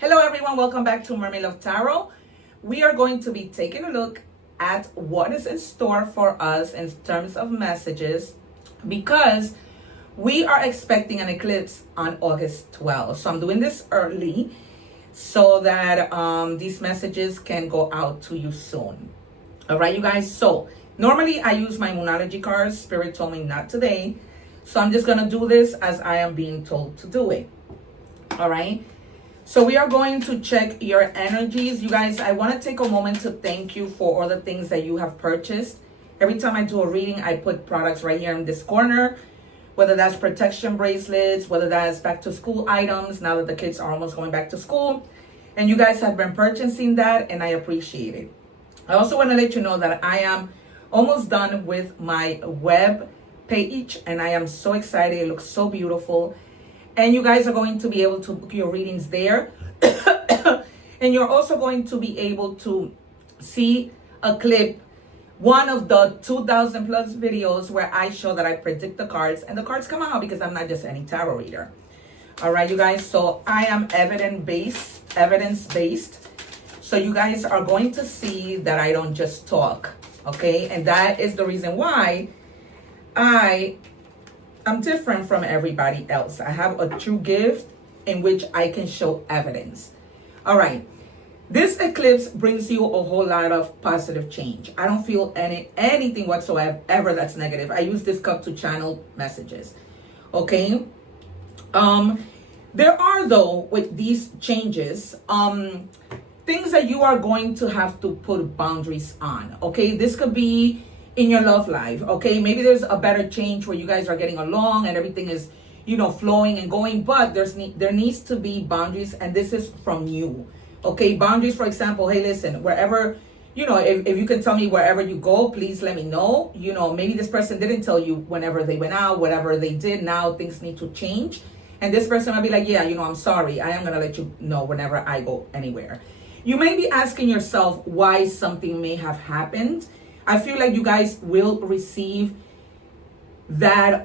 Hello everyone, welcome back to Mermaid Love Tarot. We are going to be taking a look at what is in store for us in terms of messages because we are expecting an eclipse on August 12th. So I'm doing this early so that these messages can go out to you soon. All right, you guys. So normally I use my Moonology cards. Spirit told me not today. So I'm just going to do this as I am being told to do it. All right. So we are going to check your energies. You guys, I want to take a moment to thank you for all the things that you have purchased. Every time I do a reading, I put products right here in this corner, whether that's protection bracelets, whether that's back to school items, now that the kids are almost going back to school. And you guys have been purchasing that, and I appreciate it. I also want to let you know that I am almost done with my web page, and I am so excited. It looks so beautiful. And you guys are going to be able to book your readings there. And you're also going to be able to see a clip, one of the 2,000 plus videos where I show that I predict the cards. And the cards come out because I'm not just any tarot reader. All right, you guys. So I am evidence-based. So you guys are going to see that I don't just talk. Okay. And that is the reason why I'm different from everybody else. I have a true gift in which I can show evidence. All right. This eclipse brings you a whole lot of positive change. I don't feel anything whatsoever that's negative. I use this cup to channel messages. Okay. There are, though, with these changes, things that you are going to have to put boundaries on. Okay. This could be in your love life. Okay, maybe there's a better change where you guys are getting along and everything is, flowing and going, but there needs to be boundaries, and this is from you. Okay, boundaries, for example, hey, listen, wherever, if you can tell me wherever you go, please let me know. Maybe this person didn't tell you whenever they went out, whatever they did, now things need to change. And this person might be like, yeah, I'm sorry, I am going to let you know whenever I go anywhere. You may be asking yourself why something may have happened. I feel like you guys will receive that,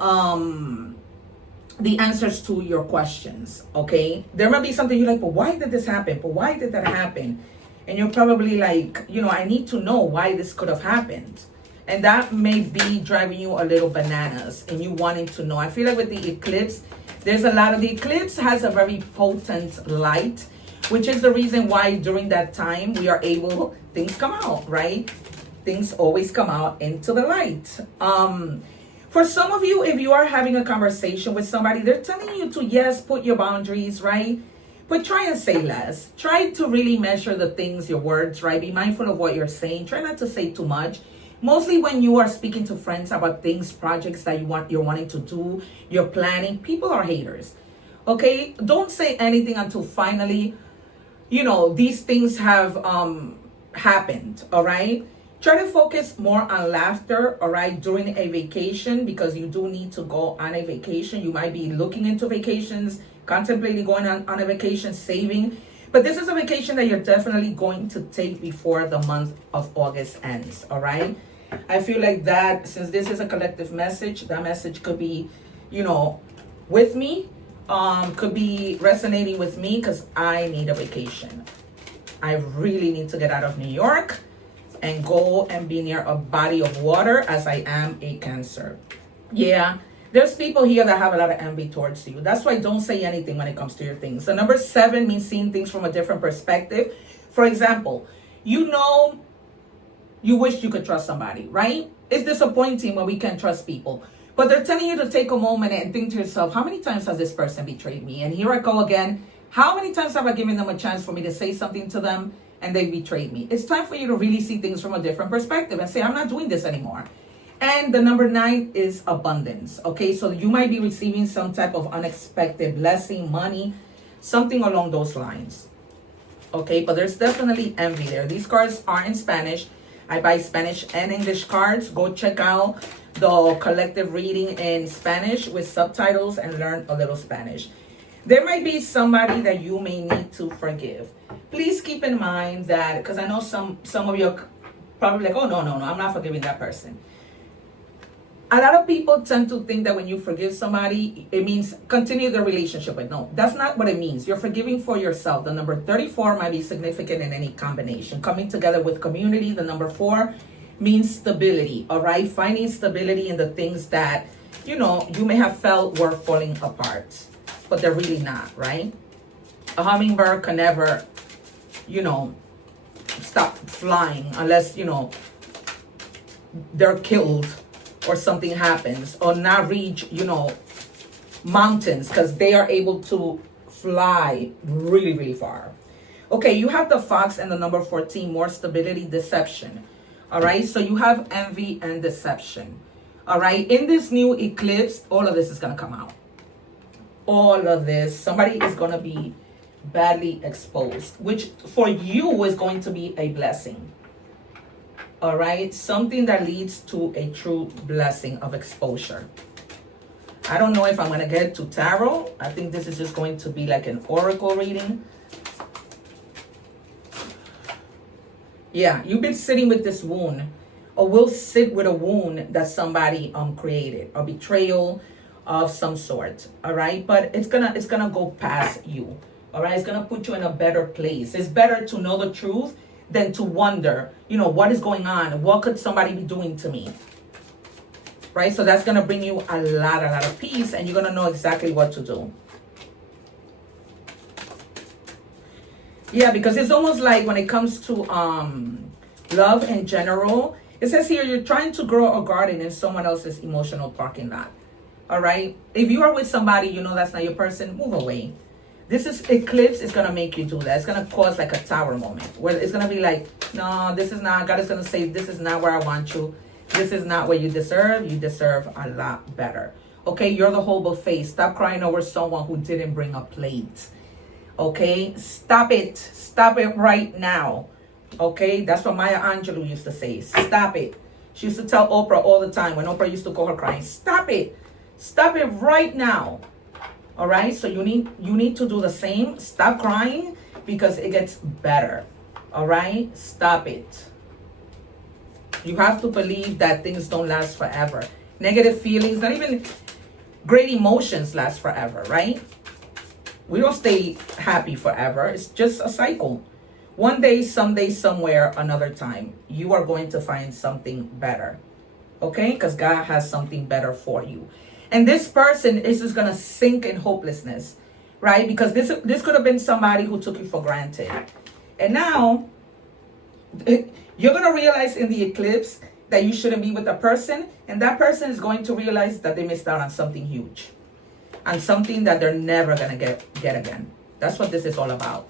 the answers to your questions, okay? There might be something you're like, but why did this happen? But why did that happen? And you're probably like, I need to know why this could have happened. And that may be driving you a little bananas and you wanting to know. I feel like with the eclipse, the eclipse has a very potent light, which is the reason why during that time things come out, right? Things always come out into the light. For some of you, if you are having a conversation with somebody, they're telling you to, yes, put your boundaries, right? But try and say less. Try to really measure the things, your words, right? Be mindful of what you're saying. Try not to say too much. Mostly when you are speaking to friends about things, projects that you're wanting to do, you're planning, people are haters. Okay? Don't say anything until finally, these things have happened, all right? Try to focus more on laughter, all right, during a vacation, because you do need to go on a vacation. You might be looking into vacations, contemplating going on a vacation, saving. But this is a vacation that you're definitely going to take before the month of August ends, all right? I feel like that, since this is a collective message, that message could be, with me, could be resonating with me because I need a vacation. I really need to get out of New York and go and be near a body of water, as I am a Cancer. Yeah, there's people here that have a lot of envy towards you. That's why don't say anything when it comes to your things. So number 7 means seeing things from a different perspective. For example, you wish you could trust somebody, right? It's disappointing when we can't trust people. But they're telling you to take a moment and think to yourself, how many times has this person betrayed me? And here I go again. How many times have I given them a chance for me to say something to them and they betrayed me? It's time for you to really see things from a different perspective and say, I'm not doing this anymore. And the number 9 is abundance. Okay, so you might be receiving some type of unexpected blessing, money, something along those lines. Okay, but there's definitely envy there. These cards are in Spanish. I buy Spanish and English cards. Go check out the collective reading in Spanish with subtitles and learn a little Spanish. There might be somebody that you may need to forgive. Please keep in mind that, because I know some of you are probably like, oh, no, I'm not forgiving that person. A lot of people tend to think that when you forgive somebody, it means continue the relationship. But no, that's not what it means. You're forgiving for yourself. The number 34 might be significant in any combination. Coming together with community, the number 4 means stability, all right? Finding stability in the things that, you know, you may have felt were falling apart, but they're really not, right? A hummingbird can never, you know, stop flying unless, you know, they're killed or something happens, or not reach, you know, mountains, because they are able to fly really, really far. Okay, you have the fox and the number 14, more stability, deception. All right, so you have envy and deception. All right, in this new eclipse, all of this is going to come out. All of this, somebody is going to be badly exposed, which for you is going to be a blessing. All right, something that leads to a true blessing of exposure. I don't know if I'm going to get to tarot. I think this is just going to be like an oracle reading. Yeah, you've been sitting with this wound, or will sit with a wound that somebody created, a betrayal of some sort. All right, but it's gonna go past you. All right, it's gonna put you in a better place. It's better to know the truth than to wonder, you know, what is going on? What could somebody be doing to me? Right? So that's going to bring you a lot of peace, and you're going to know exactly what to do. Yeah, because it's almost like when it comes to love in general, it says here you're trying to grow a garden in someone else's emotional parking lot. All right? If you are with somebody, you know that's not your person, move away. This is eclipse is going to make you do that. It's going to cause like a tower moment where it's going to be like, no, this is not, God is going to say, this is not where I want you. This is not what you deserve. You deserve a lot better. Okay, you're the whole buffet. Stop crying over someone who didn't bring a plate. Okay, stop it. Stop it right now. Okay, that's what Maya Angelou used to say. Stop it. She used to tell Oprah all the time when Oprah used to call her crying, stop it. Stop it right now. All right, so you need to do the same. Stop crying because it gets better. All right, stop it. You have to believe that things don't last forever. Negative feelings, not even great emotions last forever, right? We don't stay happy forever. It's just a cycle. One day, someday, somewhere, another time, you are going to find something better. Okay, because God has something better for you. And this person is just going to sink in hopelessness, right? Because this could have been somebody who took you for granted. And now, you're going to realize in the eclipse that you shouldn't be with a person. And that person is going to realize that they missed out on something huge. On something that they're never going to get again. That's what this is all about.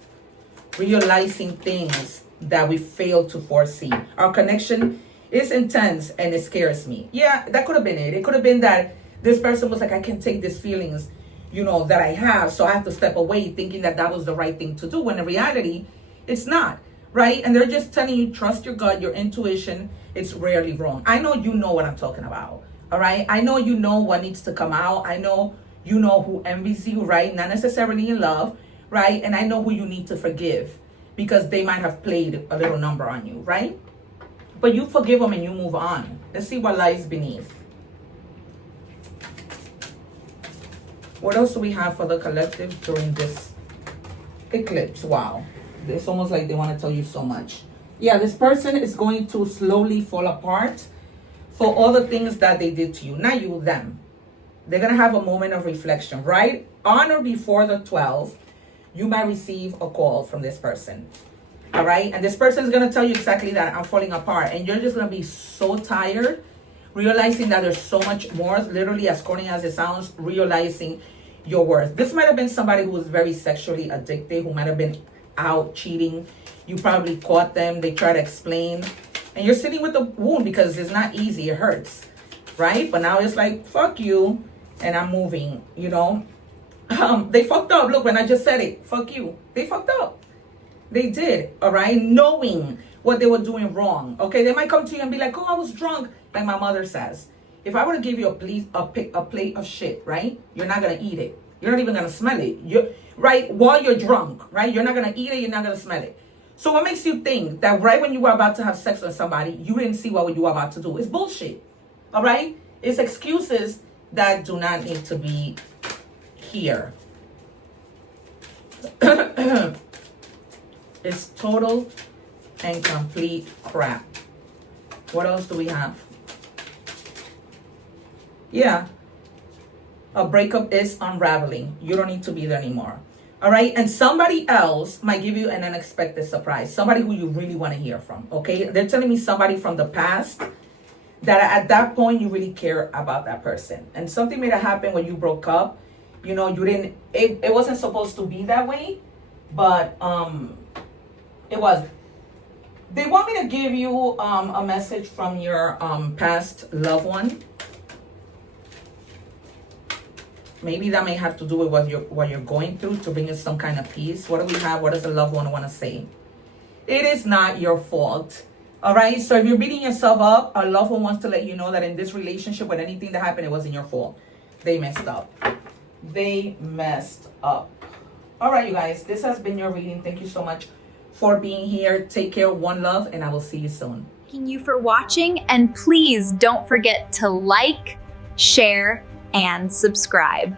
Realizing things that we fail to foresee. Our connection is intense and it scares me. Yeah, that could have been it. It could have been that this person was like, I can't take these feelings, you know, that I have. So I have to step away thinking that that was the right thing to do. When in reality, it's not, right? And they're just telling you, trust your gut, your intuition. It's rarely wrong. I know you know what I'm talking about, all right? I know you know what needs to come out. I know you know who envies you, right? Not necessarily in love, right? And I know who you need to forgive because they might have played a little number on you, right? But you forgive them and you move on. Let's see what lies beneath. What else do we have for the collective during this eclipse? Wow. It's almost like they want to tell you so much. Yeah, this person is going to slowly fall apart for all the things that they did to you. Not you, them. They're going to have a moment of reflection. Right on or before the 12th, you might receive a call from this person. All right? And this person is going to tell you exactly that I'm falling apart. And you're just going to be so tired, realizing that there's so much more, literally as corny as it sounds, realizing your worth. This might have been somebody who was very sexually addicted, who might have been out cheating. You probably caught them. They try to explain. And you're sitting with the wound because it's not easy. It hurts, right? But now it's like, fuck you, and I'm moving, you know. They fucked up. Look, when I just said it, fuck you. They fucked up. They did, all right? Knowing what they were doing wrong, okay? They might come to you and be like, oh, I was drunk, like my mother says. If I were to give you a plate of shit, right? You're not going to eat it. You're not even going to smell it. Right? While you're drunk, right? You're not going to eat it. You're not going to smell it. So what makes you think that right when you were about to have sex with somebody, you didn't see what you were about to do? It's bullshit. All right? It's excuses that do not need to be here. It's total and complete crap. What else do we have? Yeah. A breakup is unraveling. You don't need to be there anymore. All right. And somebody else might give you an unexpected surprise. Somebody who you really want to hear from. Okay. They're telling me somebody from the past that at that point you really care about that person. And something may have happened when you broke up. You know, you didn't, it wasn't supposed to be that way. But it was. They want me to give you a message from your past loved one. Maybe that may have to do with what you're going through to bring you some kind of peace. What do we have? What does the loved one want to say? It is not your fault. All right. So if you're beating yourself up, a loved one wants to let you know that in this relationship, with anything that happened, it wasn't your fault. They messed up. They messed up. All right, you guys. This has been your reading. Thank you so much for being here. Take care. One love, and I will see you soon. Thank you for watching, and please don't forget to like, share, and subscribe.